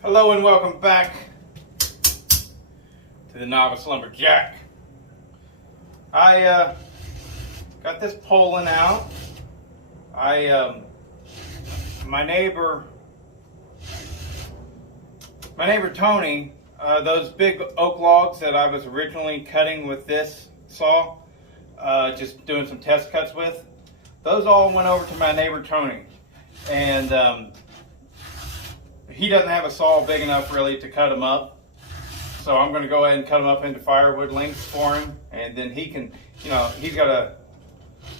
Hello and welcome back to the Novice Lumberjack. I got this Poulan out. My neighbor Tony, those big oak logs that I was originally cutting with this saw, just doing some test cuts with, those all went over to my neighbor Tony, and he doesn't have a saw big enough really to cut them up, so I'm going to go ahead and cut them up into firewood lengths for him, and then he can, he's got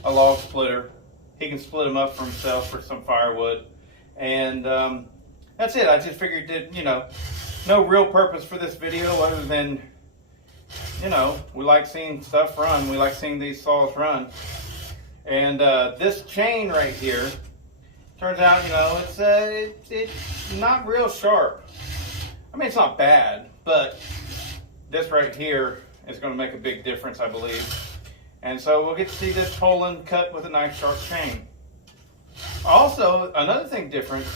a log splitter. He can split them up for himself for some firewood, and that's it. I just figured that, no real purpose for this video other than, we like seeing stuff run. We like seeing these saws run. And this chain right here, turns out, it's not real sharp. I mean, it's not bad, but this right here is going to make a big difference, I believe. And so we'll get to see this Poulan cut with a nice sharp chain. Also, another thing different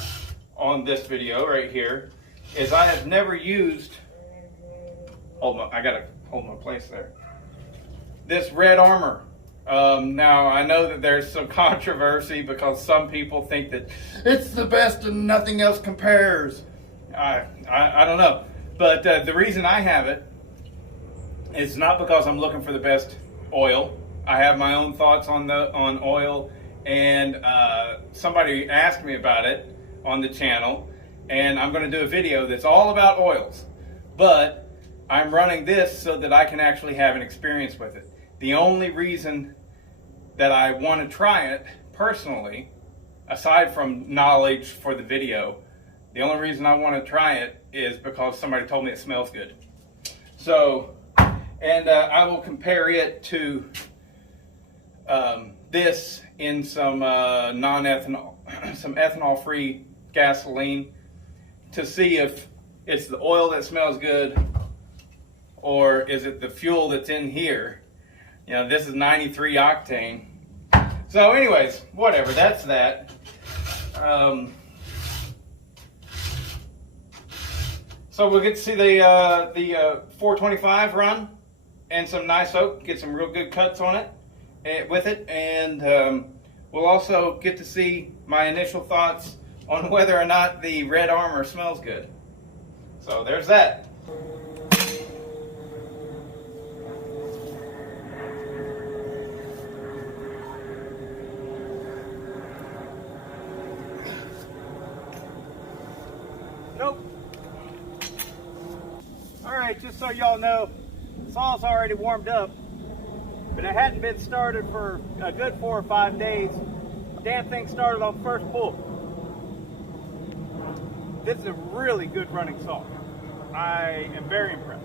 on this video right here is I have never used, I gotta hold my place there, this red armor. Now, I know that there's some controversy because some people think that it's the best and nothing else compares. I don't know. But the reason I have it is not because I'm looking for the best oil. I have my own thoughts on oil, and somebody asked me about it on the channel, and I'm going to do a video that's all about oils. But I'm running this so that I can actually have an experience with it. The only reason that I want to try it personally, aside from knowledge for the video, the only reason I want to try it is because somebody told me it smells good. So, and I will compare it to this in some non-ethanol, some ethanol-free gasoline, to see if it's the oil that smells good or is it the fuel that's in here. This is 93 octane. So anyways, whatever, that's that. So we'll get to see the 425 run and some nice oak, get some real good cuts on it, with it, and we'll also get to see my initial thoughts on whether or not the red armor smells good. So there's that. Nope. Alright, just so y'all know, the saw's already warmed up, but it hadn't been started for a good 4 or 5 days. Damn thing started on first pull. This is a really good running saw. I am very impressed.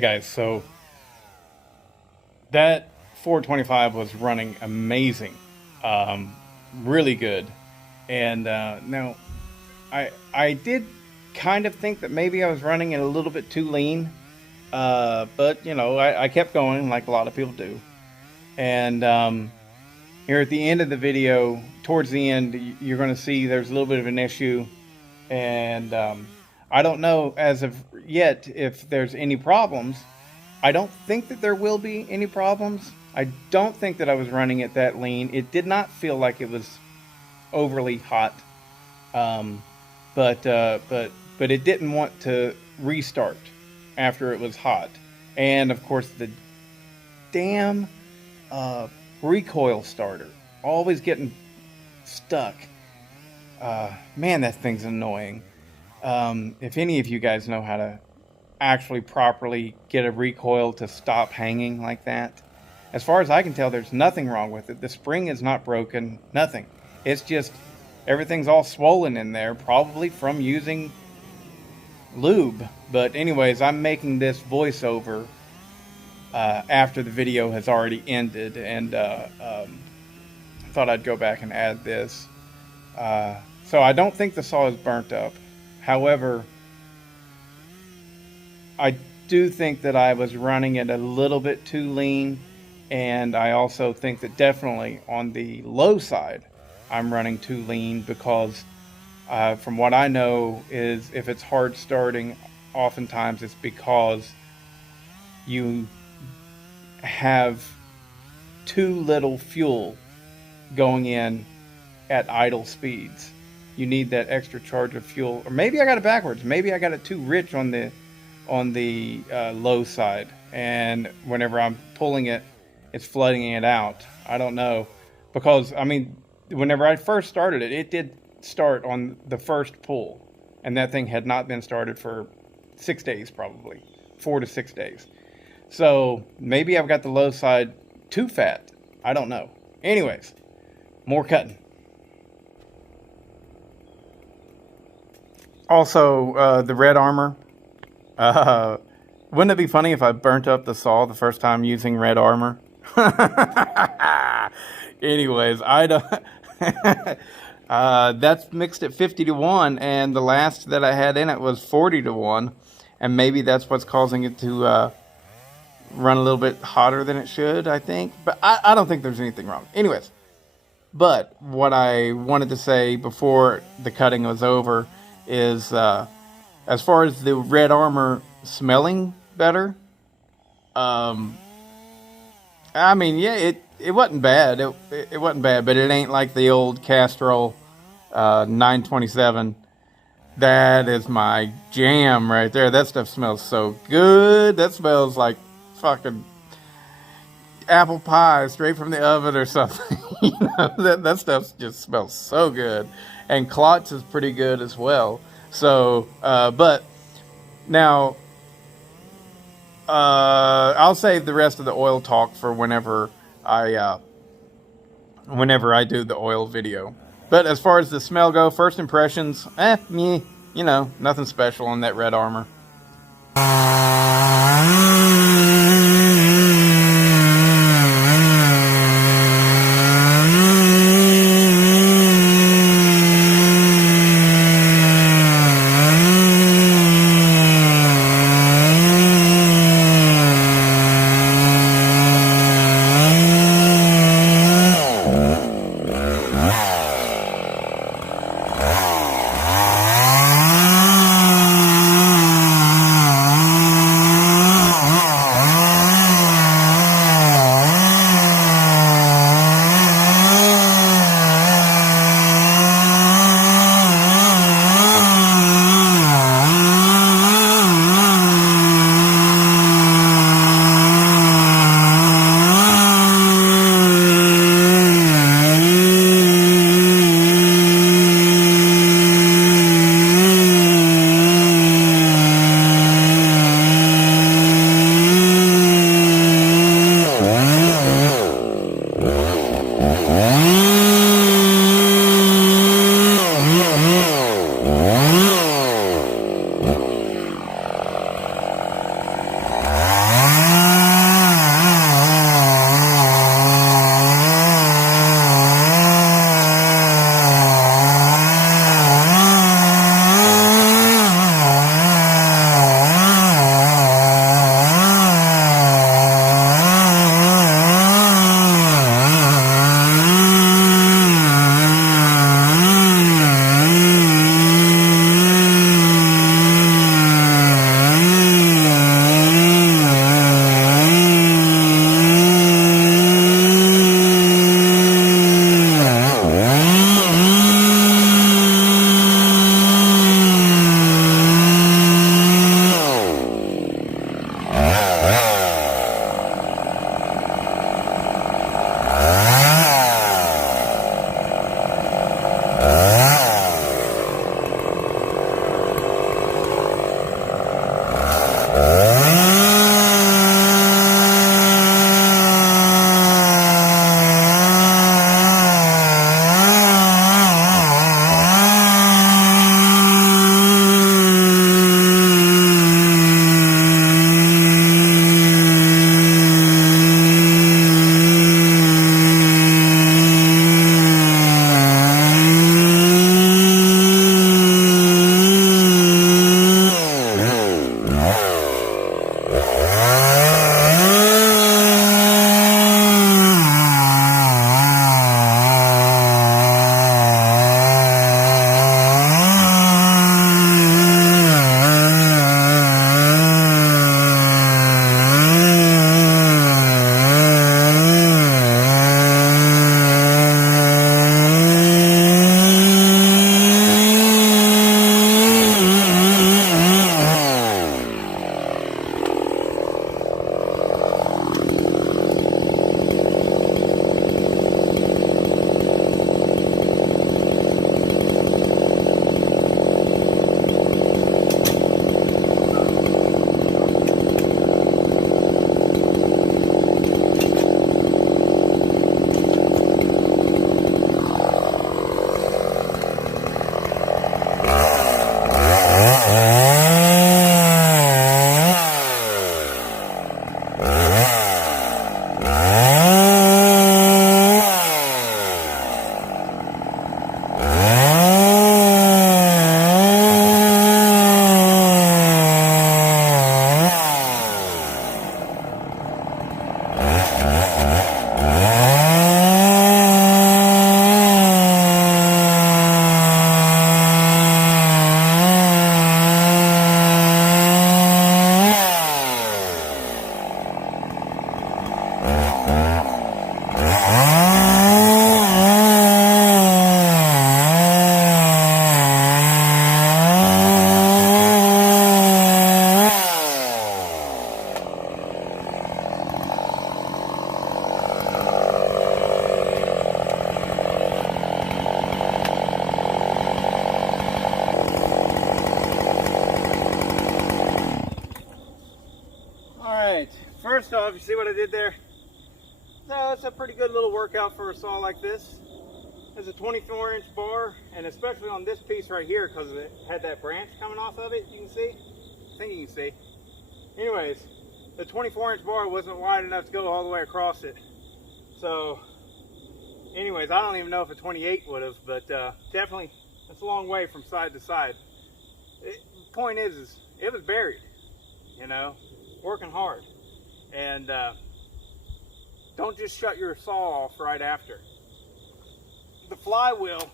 guys, so that 425 was running amazing, really good. And now I did kind of think that maybe I was running it a little bit too lean, but you know, I kept going like a lot of people do. And here at the end of the video, towards the end, you're going to see there's a little bit of an issue, and I don't know as of yet if there's any problems. I don't think that there will be any problems. I don't think that I was running it that lean. It did not feel like it was overly hot, but it didn't want to restart after it was hot. And of course, the damn recoil starter always getting stuck. Man, that thing's annoying. If any of you guys know how to actually properly get a recoil to stop hanging like that, as far as I can tell, there's nothing wrong with it. The spring is not broken, nothing. It's just everything's all swollen in there, probably from using lube. But anyways, I'm making this voiceover after the video has already ended, and thought I'd go back and add this. So I don't think the saw is burnt up. However, I do think that I was running it a little bit too lean, and I also think that definitely on the low side I'm running too lean, because from what I know is if it's hard starting, oftentimes it's because you have too little fuel going in at idle speeds. You need that extra charge of fuel. Or maybe I got it backwards. Maybe I got it too rich on the low side, and whenever I'm pulling it, it's flooding it out. I don't know, because I mean, whenever I first started it, it did start on the first pull, and that thing had not been started for 6 days, probably 4 to 6 days. So maybe I've got the low side too fat. I don't know. Anyways, more cutting. Also, the red armor. Wouldn't it be funny if I burnt up the saw the first time using red armor? Anyways, I don't. That's mixed at 50-1, and the last that I had in it was 40-1, and maybe that's what's causing it to run a little bit hotter than it should, I think. But I don't think there's anything wrong. Anyways, but what I wanted to say before the cutting was over is, as far as the red armor smelling better, I mean, yeah, it wasn't bad. It wasn't bad, but it ain't like the old Castrol 927. That is my jam right there. That stuff smells so good. That smells like fucking apple pie straight from the oven or something. You know, that stuff just smells so good. And Klotz is pretty good as well. So, but now, I'll save the rest of the oil talk for whenever I do the oil video. But as far as the smell go, first impressions, you know, nothing special on that red armor. First off, you see what I did there? So it's a pretty good little workout for a saw like this. It's a 24-inch bar, and especially on this piece right here, because it had that branch coming off of it, you can see? I think you can see. Anyways, the 24-inch bar wasn't wide enough to go all the way across it. So, anyways, I don't even know if a 28 would have, but definitely, it's a long way from side to side. The point is it was buried, you know, working hard. And don't just shut your saw off right after. The flywheel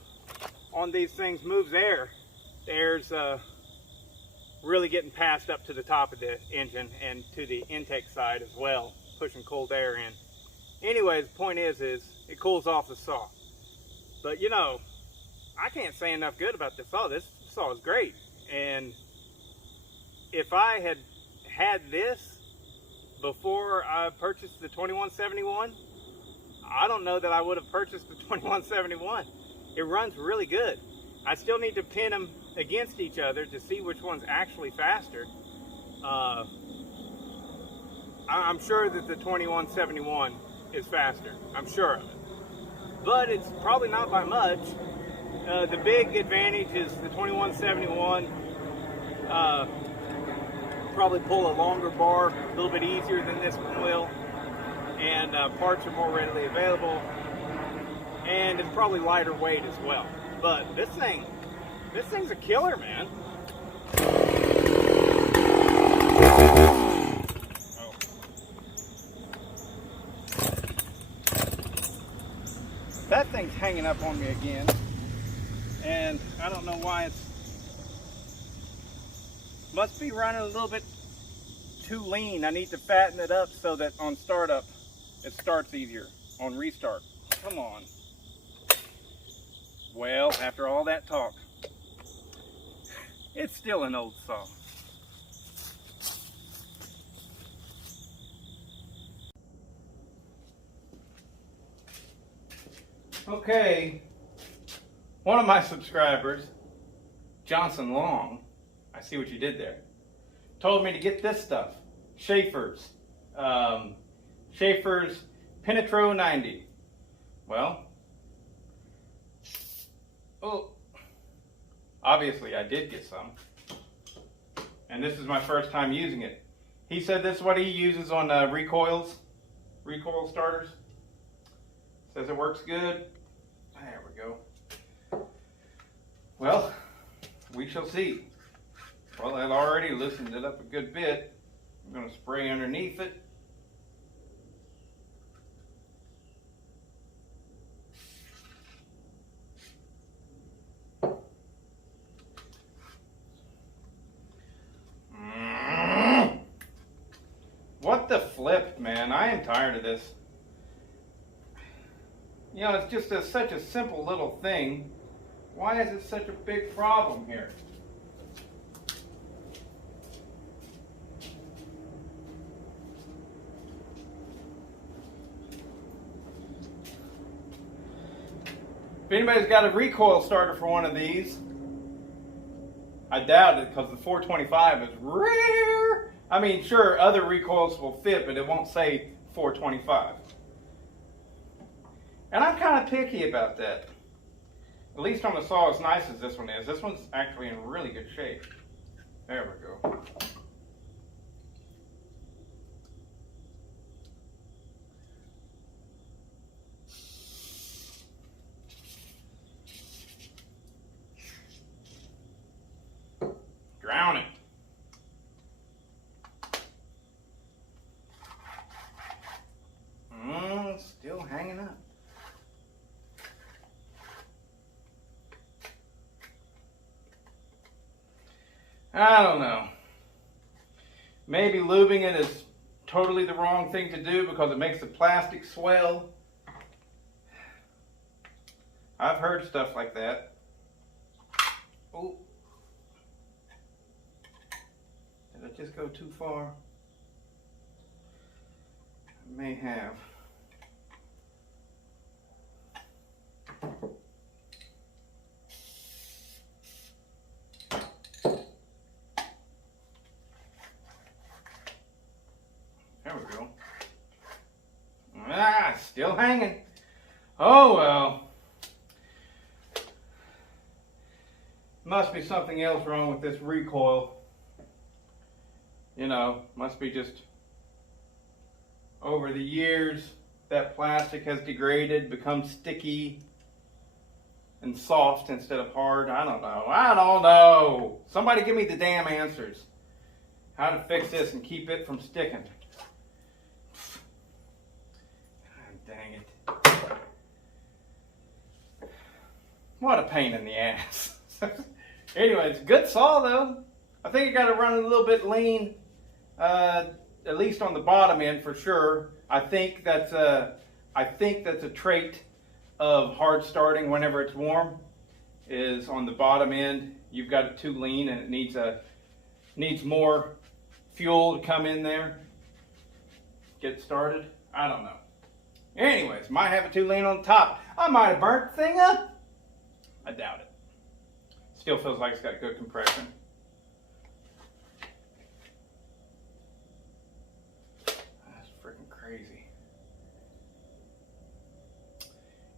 on these things moves air. The air's really getting passed up to the top of the engine and to the intake side as well, pushing cold air in. Anyways, the point is it cools off the saw. But you know, I can't say enough good about this saw. This saw is great. And if I had had this before I purchased the 2171, I don't know that I would have purchased the 2171. It runs really good. I still need to pin them against each other to see which one's actually faster. I'm sure that the 2171 is faster. I'm sure of it. But it's probably not by much. The big advantage is the 2171 probably pull a longer bar a little bit easier than this one will, and parts are more readily available, and it's probably lighter weight as well. But this thing's a killer, man. Oh. That thing's hanging up on me again, and I don't know why. Must be running a little bit too lean. I need to fatten it up so that on startup it starts easier. On restart. Come on. Well, after all that talk, it's still an old saw. Okay, one of my subscribers, Johnson Long, I see what you did there, told me to get this stuff, Schaefer's Penetro 90. Well, obviously I did get some, and this is my first time using it. He said this is what he uses on recoil starters. Says it works good. There we go. Well, we shall see. Well, I've already loosened it up a good bit. I'm going to spray underneath it. What the flip, man? I am tired of this. You know, it's just such a simple little thing. Why is it such a big problem here? If anybody's got a recoil starter for one of these, I doubt it because the 425 is rare. I mean, sure, other recoils will fit, but it won't say 425. And I'm kind of picky about that. At least on the saw as nice as this one is. This one's actually in really good shape. There we go. I don't know. Maybe lubing it is totally the wrong thing to do because it makes the plastic swell. I've heard stuff like that. Oh. Did I just go too far? I may have. There we go. Ah, still hanging. Oh well. Must be something else wrong with this recoil. You know, must be just over the years that plastic has degraded, become sticky and soft instead of hard. I don't know. I don't know. Somebody give me the damn answers. How to fix this and keep it from sticking. God dang it. What a pain in the ass. Anyway, it's a good saw though. I think I got to run it a little bit lean, at least on the bottom end for sure. I think that's a trait of hard starting whenever it's warm. Is on the bottom end you've got it too lean and it needs more fuel to come in there. Get started. I don't know. Anyways, might have it too lean on the top. I might have burnt the thing up. I doubt it. Still feels like it's got good compression. That's freaking crazy.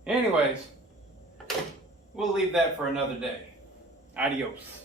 Anyways, we'll leave that for another day. Adios.